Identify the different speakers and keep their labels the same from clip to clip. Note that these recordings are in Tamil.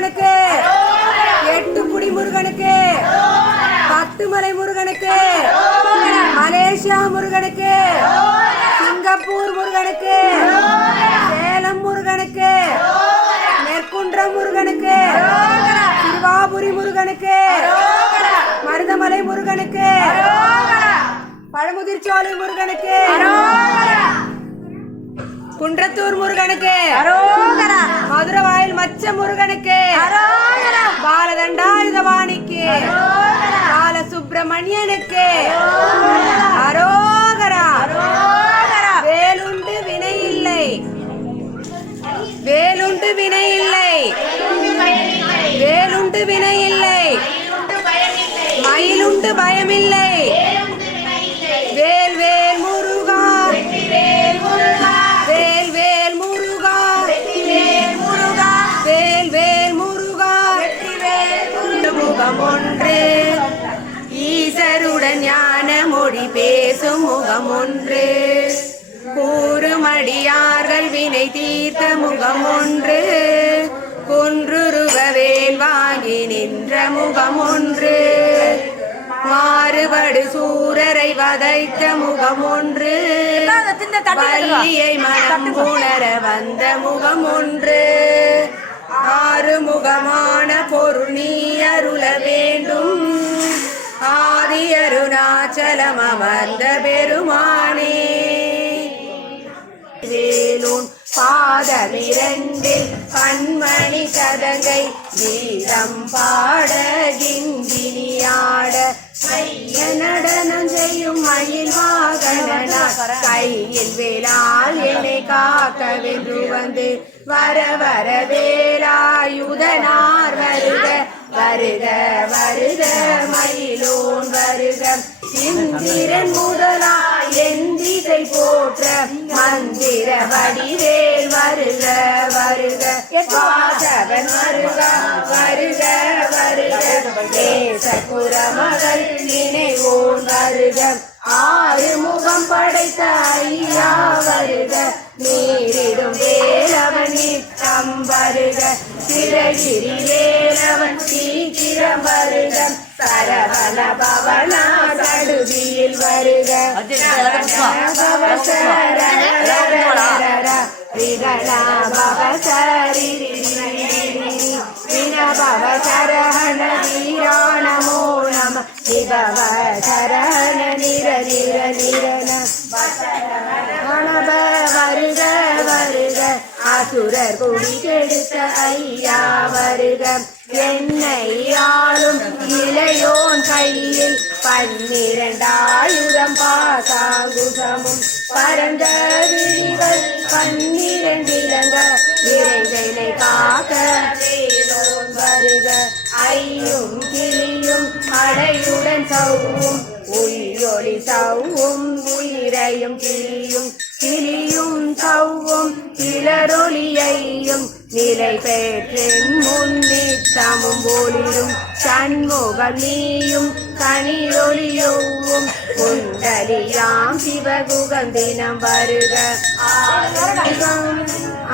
Speaker 1: முருகனுக்கு. எட்டு எட்டுக்குடி முருகனுக்கு. பத்துமலை முருகனுக்கு. மலேசியா முருகனுக்கு. சிங்கப்பூர் முருகனுக்கு. சேலம் முருகனுக்கு. நெற்குன்றம் முருகனுக்கு. திருவாபுரி முருகனுக்கு. மருதமலை முருகனுக்கு. பழமுதிர்ச்சோலை முருகனுக்கு. குன்றத்தூர் முருகனுக்கு. மதுரவாயில் மச்ச முருகனுக்கு. பாலதண்டாயுதவாணிக்கு. பாலசுப்பிரமணியனுக்கு அரோகரா. வேலுண்டு வினை இல்லை. வேலுண்டு வினை இல்லை. வேலுண்டு வினை இல்லை. மயிலுண்டு பயமில்லை. பேசும் முகம் ஒன்று கூறுமடியார்கள் வினை தீர்த்த முகம் ஒன்று கொன்றுருவ வேல் வாங்கி நின்ற முகம் ஒன்று மாறுபடு சூரரை வதைத்த முகம் ஒன்று வள்ளியை மனம் உணர வந்த முகம் ஒன்று ஆறு முகமான பொருள் நீ அருள வேண்டும். ஆதி அருணாச்சலம் அமர்ந்த பெருமானே. வேலூன் பாதமிரண்டில் கண்மணி கதங்கை கீதம் பாட கிங்கினியாட கைய நடனம் செய்யும் மயில் வாகனார் கையில் வேளால் என்னை காக்க வென்று வந்து வர வர வேலாயுதனார். வருக வருக வருக மயிலோன் வருக. இந்திரன் முதலாய் என் போற்ற மந்திர வடிவேல் வருக வருக வாசவன் வருக வருக வருக தேசபுர மகள் நினைவோன் வருக ஆறு முகம் படைத்த ஐயா வருக நீரிடும் வேலவன் நித்தம் வருக சிறகிரி வேலவன் சீக்கிரம் வருக. சரவண பவனா சடுதியில் வருக விகணா பவசரி வினபவ சரஹண வீராண நமோ நம விபவ சரஹண நிர நிர நிரன கணப வருக வருக. அசுரர் குடி கெடுத்த ஐயா வருக. என்னை ஆளும் இளையோன் கையில் பன்னிரண்டாயுதம் பாசாங்குசமும் பரந்த விழிகள் பன்னிரண்டிலங்க. விரைந்தனை காக்க வருக. ஐயும் கிளியும் அடையுடன் சௌவும் உயிரொளி சௌவும் உயிரையும் கிளியும். கிளியும் சௌவும் கிளரொளியையும் நிலை பெற்றென். முன்னித்தமும் ஒளிரும் சண்முகம் நீயும் கனியொளியொவ்வும். குண்டலியாம் சிவகுகம் தினம் வருக.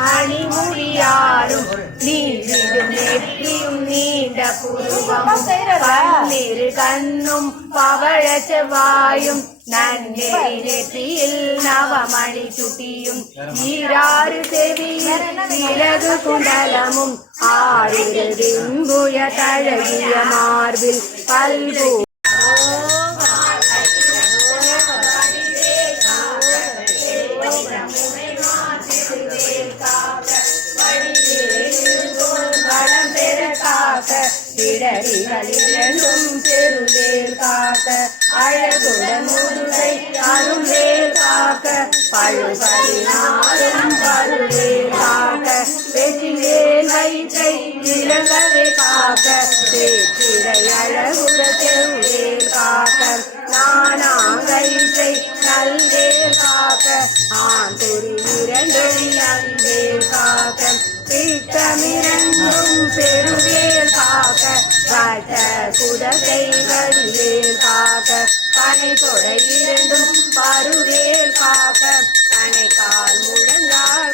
Speaker 1: அணிமுடியாரும் நீண்டும் நெற்றியும் நீண்ட புருவம் பன்னிரு கண்ணும் பவழ செவ்வாயும். நன்னெறி நெற்றியில் நவமணி சுட்டியும் ஈராறு செவியில் விலகு குண்டலமும் ஆறிரு விம்புய தழகிய மார்பில் பல்பு. வளம் பெற காக்க இடறி கைகள் இரண்டும் பெருவேல் காக்க அழகுடன் முருகை அருள்வேல் காக்க பழுபதினாலும் பருவேல் காக்க வெற்றிவேல் வயிற்றை இளங்கவே காக்க வேற்றிடை அழகுட செவ்வேல் காக்க நானாங்கயிற்றை நல்வேல் காக்க ஆந்துரி இரண்டும் நல்வேல் காக்க பித்தமிரண்டும் பெருவேல் காக்க வட்ட குடத்தை வடிவேல் காக்க. பனை கொடை இரண்டும் பருவேல் காக்க. பனைக்கால் முழங்கால்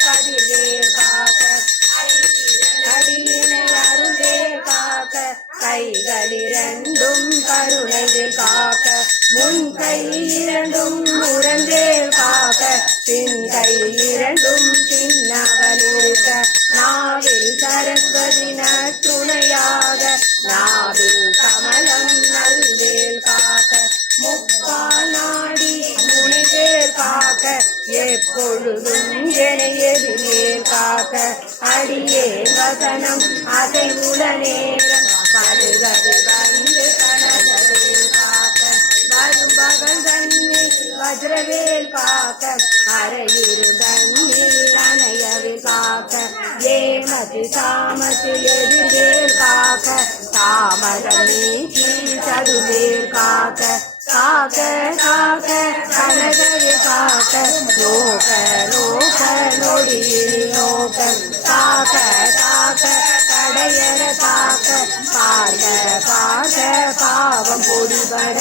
Speaker 1: சதி சாமத்தில் எதிர்வேல் காக்க தாமரம் நீக்கி சதுவேல் காக்க காக்க காக்க கனகவே காக்க லோக லோக நொடியில் நோக்க காக்க காக்க கடையர காக்க பார்க்க பார்க்க பாவம் பொடிபட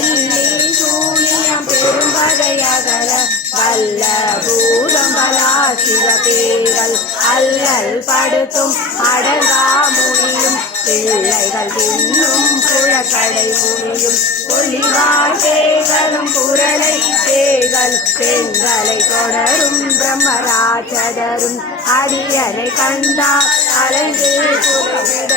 Speaker 1: இல்லை சூழியம் பெரும்பகையகல வல்ல பூதம் பலாசிவ பேரல் அல்லல் படுத்தும் அடங்கா முனியும். பிள்ளைகள் தின்னும் புழக்கடை முனியும். பொலிவாய் தேகலும் குரலை தேகல் பெண்களை தொடரும் பிரம்மராஜதரும் அடியனை கண்டா அலைந்து குறைவிட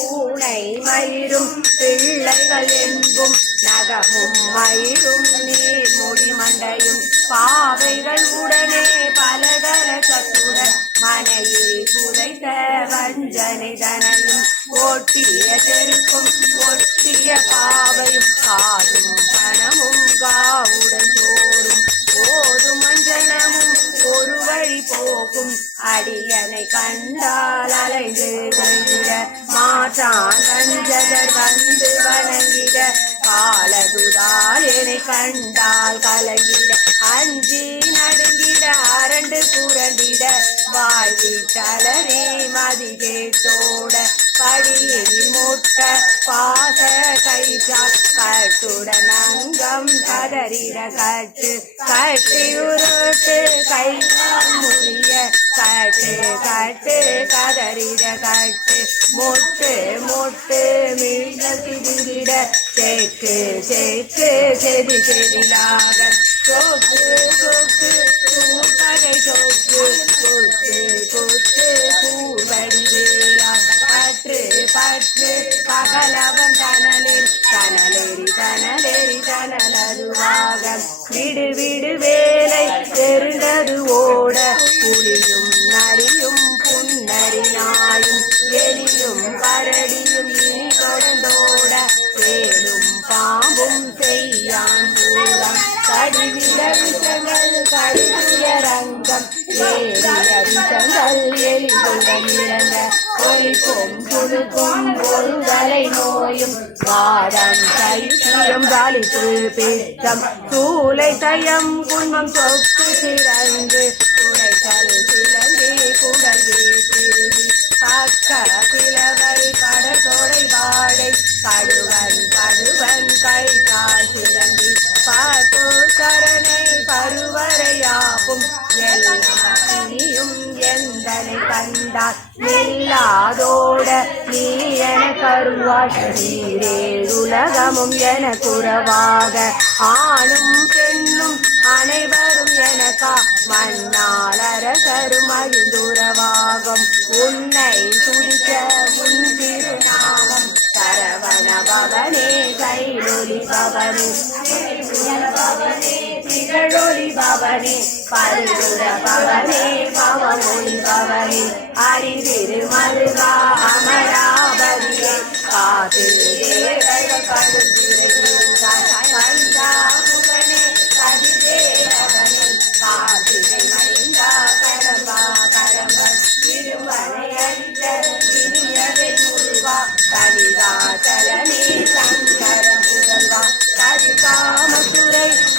Speaker 1: பூனை மயிரும் பிள்ளைகள் எங்கும் நகமும் மயிரும் நீர்மொழி மண்டையும் பாவைகள் உடனே பலதர சத்துடன் மனையில் புதைத்த வஞ்சனை தனையும் ஒட்டிய தெருக்கும் ஒட்டிய பாவையும் காதும் பணமும் காவுடன் சோறும் போதுமன் போகும். அடியனை கண்டால் அலைந்து கைவிட மாற்றான் கஞ்சகர் வந்து வணங்கிட. காலதுதால் என்னை கண்டால் கலங்கிட. அஞ்சி நடுங்கிட அரண்டு புரண்டிட. வாழ்விட்டலரே மதி கேட்டோட படியில் முட்ட பாச கைச்சால் கட்டுடன் அங்கம் கதறிட கட்டு கட்டி உருட்டு கை முடிய கட்டு கட்டு கதறிட கட்டு. மொட்டு மொட்டு மீள சிதிரிட சேக்கு சேக்கு செதி செதிலாக. சோக்கு சோக்கு சூப்பகை சோக்கு கொத்து கொத்து பூவடி வேளாண் பற்று பற்று பகலவன் தனலில் தனலேறி தனலேறி தனலதுவாக விடு விடு வேலை தெரிந்தது ஓட புலியும் நரியும் புன்னரினாயும் எலியும் கரடியும் இனி தொடர்ந்தோட சேலும் பாம்பும் செய்யான். பூரம் கடிவிட விஷங்கள் கடிதுயரங்கம் ஏறிய விஷங்கள் எலிகளுடன் இறந்த ஒலிக்கும் துணுக்கும் ஒரு நோயும். வாடம் தைத்தியம் வலிப்பு பித்தம் சூளை தயம் குன்மம் சொத்து சிறந்து குறைத்தல் சிலந்தி குடல் திருதி பக்க பிளவை படத்தோடை வாடை கடுவன் பருவன் கை கால் சிலந்தி பார்த்து கரணை பருவரையாகும். எல்லாம் இனியும் எந்தனை கண் நில்லாதோட நீ என கருவாய் நீரேழுலகமும் என குறவாக ஆணும் பெண்ணும் அனைவரும் எனக்கா மன்னால் அரசரும் மகிழ்ந்துறவாகும் உன்னை துடிக்க உன் திருநாமம் சரவண பவனே கைலொலி பவனே திகழொலி பவனே பருகுர பவனே பவமொழி பவனே அறிவிரு மருகா அமராவதியே காதில் தேவர்கள் கடுந்திரையில் கண்டா புகனே சங்கர புதல்வா கதிகாமதுரை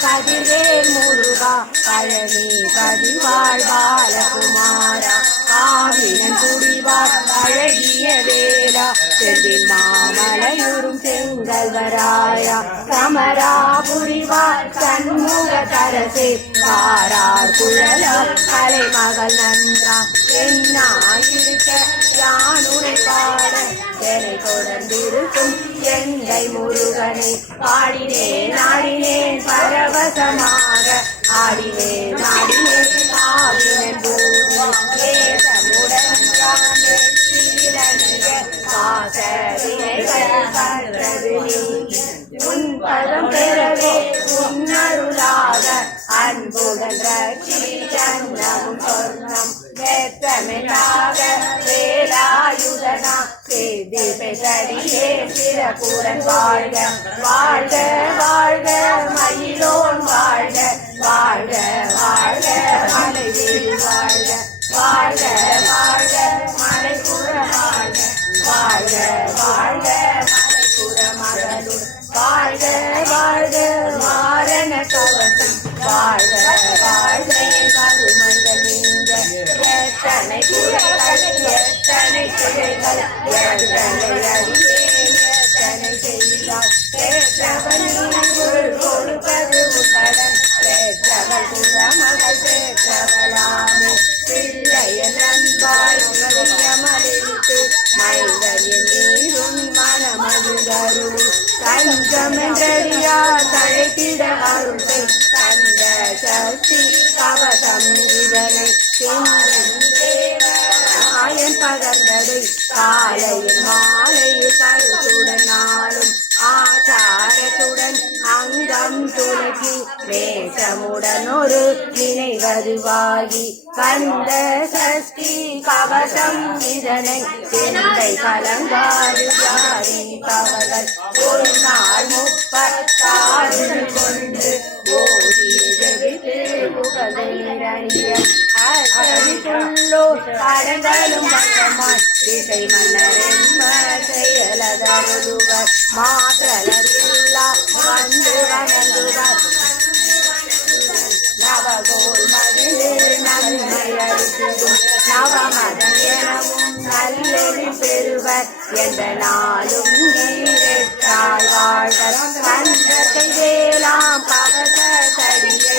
Speaker 1: கதிரேல் முருகா பழனி பதிவாழ் பாலகுமாரா ஆவினன் குடிவார் அழகிய வேலா செந்தில் மாமலையுறும் செங்கல்வராயா சமராபுரிவார் சண்முக தரசே காரார் குழலா கலைமகள் நன்றா என்னாயிருக்க யானுரை பாட என்னை தொடர்ந்திருக்கும் எந்தை முருகனை பாடினேன் ஆடினேன் பரவசமாக ஆடினேன் ஆடினேன் ஆடினேன் பூமி ஏசமுடன் உன் பதம் பெறவே உன்னருளாக அன்புடன் ரட்சி சொர்ணம் வேத்தமிழாக வேலாயுதனா செய்தி பெற்றடியே சிறப்புடன் வாழ்க வாழ்க வாழ்க மயிலோன் வாழ்க வாழ்க வாழ்க மலைவேல் வாழ்க வாழ்க வாழ்க மலைப்புற வாழ்க வாழ்க வாழ்க மலைப்புற மகளுள் வாழ்க வாழ்க மாரண கவசம். வாழ்க வாழ்க என் கருமைகள் நீங்க. எத்தனை குறைகள் எத்தனை குறைகள். எத்தனை அடியேன் எத்தனை செய்தால். கேட்டவன் நீங்குள் கொடுப்பது உத்தடன் கேட்டவள் குறமகள் கேட்டவளாமே. பிள்ளைய நண்பாய் மலித்து மைதலின் நீரும் மனமதுதருள் தஞ்சமென்றடியா தழைத்திட அருளை தந்த சக்தி கவசம் இதனை ஆயன் பகர்ந்ததை காலையில் மாலையில் கருத்துடன் நாளும் அங்கம் துலகி வேஷமுடன் ஒரு நினை வருவாயி. வந்த சஷ்டி கவசம் இதனை சிந்தை கலங்காது யாரி கவலன் ஒரு நாள் முப்பத்தாறு கொண்டு ஓடி ஜெபித்து புகழறிய அசரிக்குள்ளோ அடங்கலும் வசமாய். திசை மன்னரென்ம செயலதருவர் மாற்றலர் இல்லா வந்து வணங்குவர். நவகோல் மதிலே நன்மை அளித்திடும் நவமதம் எனவும் நல்லெறி பெறுவர். எந்த நாளும் ஈரத்தால் வாழ்வர். கந்தத்தை வேளாம் பவச தடியை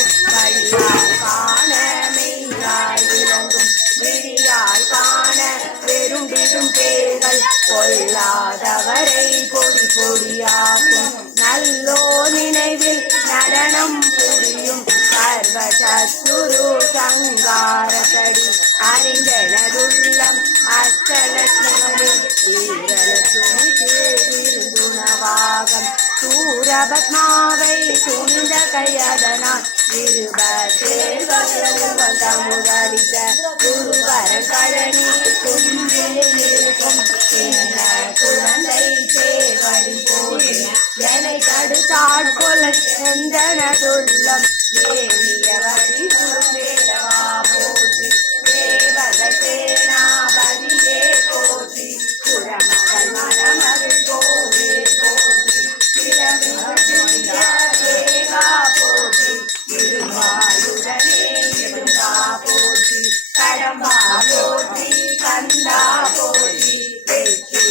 Speaker 1: பேர்கள் கொல்லாதவரை பொடி பொடியாகும் நல்லோ நினைவில் நடனம் புரியும் சர்வ சத்துரு சங்காரத்தடி. அறிந்தனதுள்ளம் அஷ்டலட்சுமணி வீரலட்சுமிக்கு தேவி. ஜபத்மாவை துணிந்த கையதனால் இருபத்தேர்வர்கள் முதலித்த குருவரன் கழனி குன்றில் இருக்கும். என்ன குழந்தை சேவடி போடி என்னை தடுத்தாட்கொள்ள சென்றனதுள்ளம் ஏறிய வழி குருவேலவா போற்றி தேவக சேன திருவாயுடனே இருவா போற்றி கடம்பா போற்றி கந்தா போற்றி வெற்றி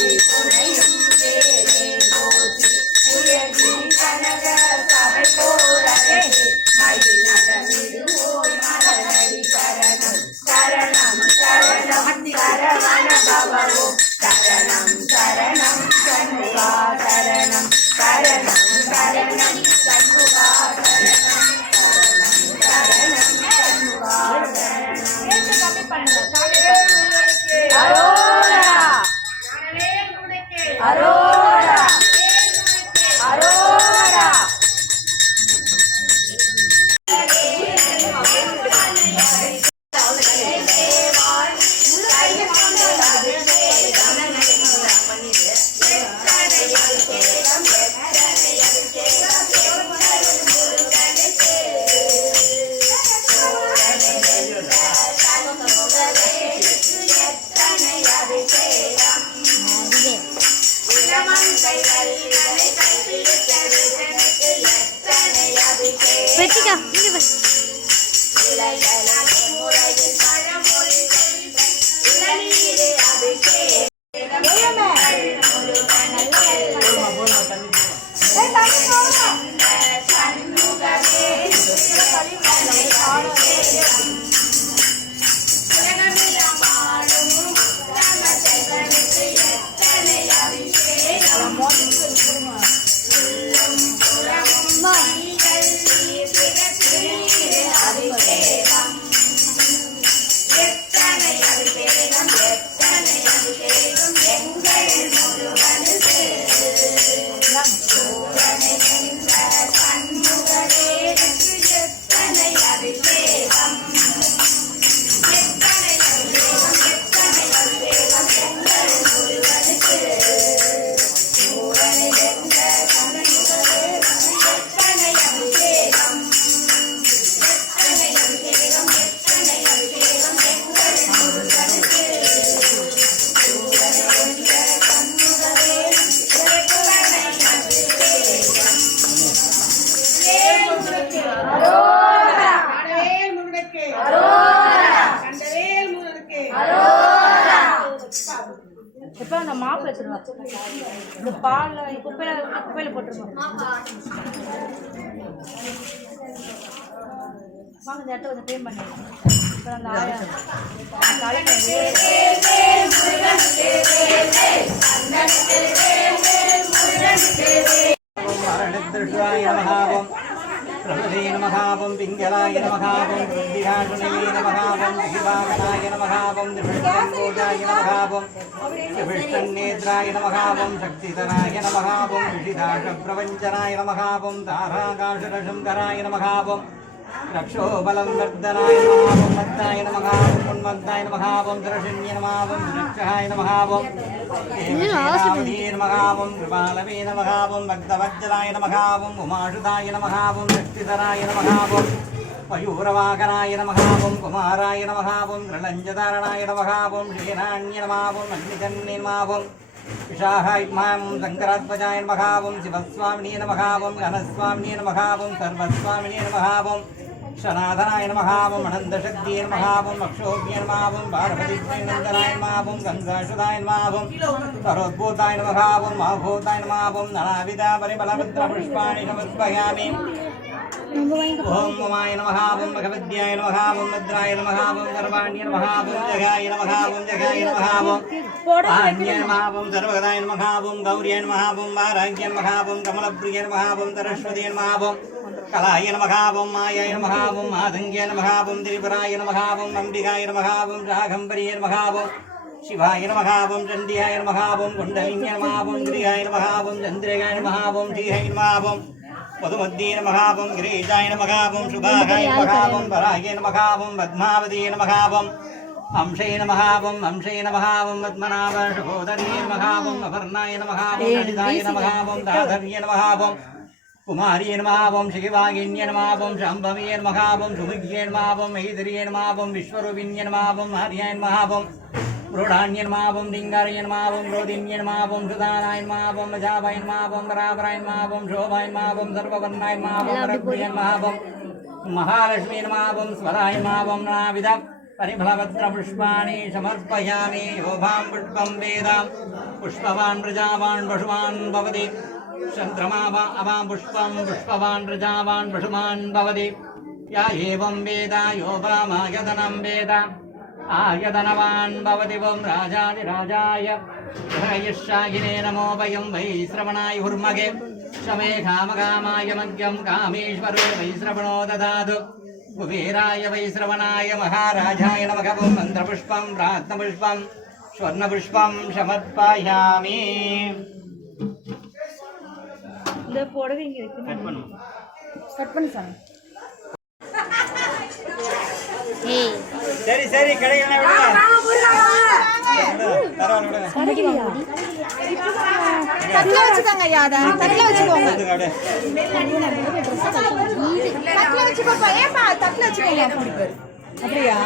Speaker 2: எப்ப மாப்பு வச்சிருவா இந்த பால்ல குப்பையில குப்பையில போட்டுருவோம் வாங்க இந்த இடத்த கொஞ்சம் க்ளீன் பண்ணிடுவோம் இப்போ அந்த ஆயிரம் தலைக்கு
Speaker 3: प्रभुदे नमः वं पिङ्गलाय नमः वं वृद्धिधातुनये नमः वं शिवागताय नमः वं त्रिभृष्टङ्गोजाय नमः वं त्रिभृष्टन्नेत्राय नमः वं शक्तिधराय नमः वं विषिदाशप्रवञ्चनाय नमः वं ताराकाशरशङ्कराय नमः वं മയൂരവാകനായ നമഹാവും കുമാരായ നമഹാവും ഋളഞ്ചതാരണായ നമഹാവും ക്ഷീരാണ്യനമാവും മല്ലികന്നിമാവും విషాహ ఇమాం శంకరాత్మజాయ నమః శివస్వామినే నమః ఘనస్వామినే నమః సర్వస్వామినే నమః క్షణాధనాయ నమః అనంతశక్తియే నమః అక్షోభ్య నమః పార్వతీనందనాయ నమః గంగాసుదాయ నమః సరోద్భూతాయ నమః మహాభూతాయ నమః నరావిధ పరిబలమిత్ర పుష్పాణి నమస్మయామి ఓం ఉమాయ నమ ఓం భగవద్యాయ నమ ఓం భద్రాయ నమ ఓం సర్వాణ్య నమ ఓం జగాయ నమ ఓం జగాయ నమ ఓం ఆన్యాయ నమ ఓం సర్వగదాయ నమ ఓం గౌర్యాయ నమ ఓం వారాంగ్య నమ ఓం కమలప్రియ నమ ఓం సరస్వతి నమ ఓం కళాయ నమ ఓం మాయాయ నమ ఓం త్రిపురాయ నమ అంబికాయ నమ ఓం రాఘంబరియ శివాయ నమహావం చండియాయ నమహావం కుండలింగ నమహావం గిరియాయ నమహావం చంద్రగాయ నమహావం శ్రీహై నమహావం മധുമുദ്ദീന മഹാപം ഗ്രീജായ മഹാപം ശുഭാഹായ മഹാപം പരാഗേന മഹാപം പത്മാവതീന മഹാപം അംഷേന മഹാപം അംഷേന മഹാപം പത്മനാഭ ശുഭോദരീന മഹാപം അപർണായന മഹാപം ലളിതായന മഹാപം ദാധവ്യന മഹാപം കുമാരിയേന മഹാപം ശിവാഗിന്യന മാപം ശംഭവിയേന മഹാപം സുമുഖ്യേന മാപം ഐതരിയേന മാപം വിശ്വരൂപിന്യന മാപം ആര്യായൻ മഹാപം புருடான்யன்மாவும் டிங்காரயன்மாவும் ரோதின்யன்மாவும் சுதானாயன்மாவும் மஜாபாயன்மாவும் பராபராயன்மாவும் சோபாயன்மாவும் சர்வவர்ணாயன்மாவும் ரகுயன்மாவும் மகாலட்சுமியன்மாவும் ஸ்வராயன்மாவும் நாவித பரிபலபத்ர புஷ்பாணி சமர்ப்பயாமி யோபாம் புஷ்பம் வேதாம் புஷ்பவான் பிரஜாவான் பசுவான் பவதி சந்திரமாவா அவாம் புஷ்பம் புஷ்பவான் பிரஜாவான் பசுமான் பவதி யா ஏவம் வேதா யோபாமாயதனம் வேதாம் आयतनवान् भवति वं राजाधिराजाय ग्रहयशागिने नमो वयं वै श्रवणाय हुर्मगे शमे कामकामाय मग्यं कामेश्वरो वैश्रवणो ददातु कुबेराय वैश्रवणाय महाराजाय नमः ॐ मन्त्रपुष्पं रत्नपुष्पं स्वर्णपुष्पं समर्पयामि
Speaker 2: இந்த புடவை இங்க இருக்கு
Speaker 3: கட் பண்ணும்
Speaker 2: கட் பண்ணு சாமி
Speaker 3: சரி சரி கிடைக்கல.
Speaker 2: தட்டில் வச்சுக்கோங்க ஐயா அதை. தட்டில் வச்சுக்கோங்க. தட்டில் வச்சுக்கோப்பா ஏப்பா தட்டில் வச்சுக்கோங்க. அப்படியா?